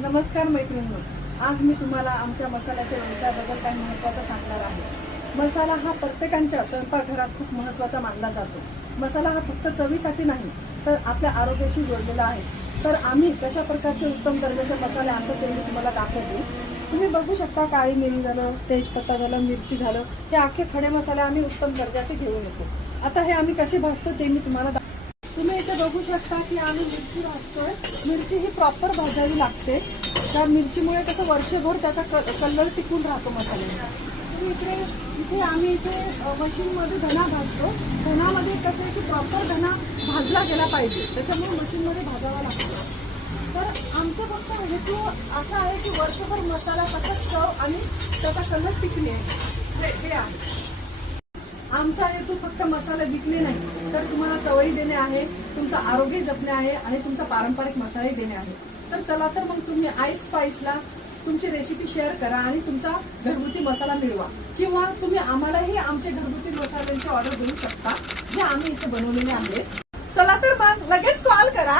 नमस्कार मैत्रिणींनो, आज मी तुम्हाला आमच्या मसाल्याच्या व्यवसायाबद्दल काही महत्त्वाचं सांगणार आहे. मसाला हा प्रत्येकाच्या स्वयंपाकघरात खूप महत्त्वाचा मानला जातो. मसाला हा फक्त चवीसाठी नाही तर आपल्या आरोग्याशी जोडलेला आहे. तर आम्ही कशा प्रकारचे उत्तम दर्जाचे मसाले आणतो ते मी तुम्हाला दाखवते. तुम्ही बघू शकता, काळी मिरी झालं, तेजपत्ता झालं, मिरची झालं, हे अख्खे खडे मसाले आम्ही उत्तम दर्जाचे घेऊन येतो. आता हे आम्ही कसे भाजतो ते मी तुम्हाला तुम्ही इथे बघू शकता की आम्ही मिरची भाजतोय. मिरची ही प्रॉपर भाजावी लागते. त्या मिरचीमुळे कसं वर्षभर त्याचा कलर टिकून राहतो मसाल्याचा. तुम्ही इथे आम्ही मशीनमध्ये धना भाजतो. धनामध्ये कसं आहे की प्रॉपर धना भाजला गेला पाहिजे, त्याच्यामुळे मशीनमध्ये भाजावा लागतो. तर आमचं फक्त हेतू असा आहे की वर्षभर मसाला कसा चव आणि त्याचा कलर टिकणे हे आहे. आमचा हेतू फक्त मसाले विकणे नाही तर तुम्हाला चवळी देणे आहे, तुमचं आरोग्य जपणे आहे आणि तुमचा पारंपरिक मसाले देणे आहे. तर चला तर मग तुम्ही आईस स्पाइसला तुमची रेसिपी शेअर करा आणि तुमचा घरगुती मसाला मिळवा, किंवा तुम्ही आम्हालाही आमचे घरगुती मसाल्यांची ऑर्डर देऊ शकता जे आम्ही इथे बनवलेले आहेत. चला तर मग लगेच कॉल करा.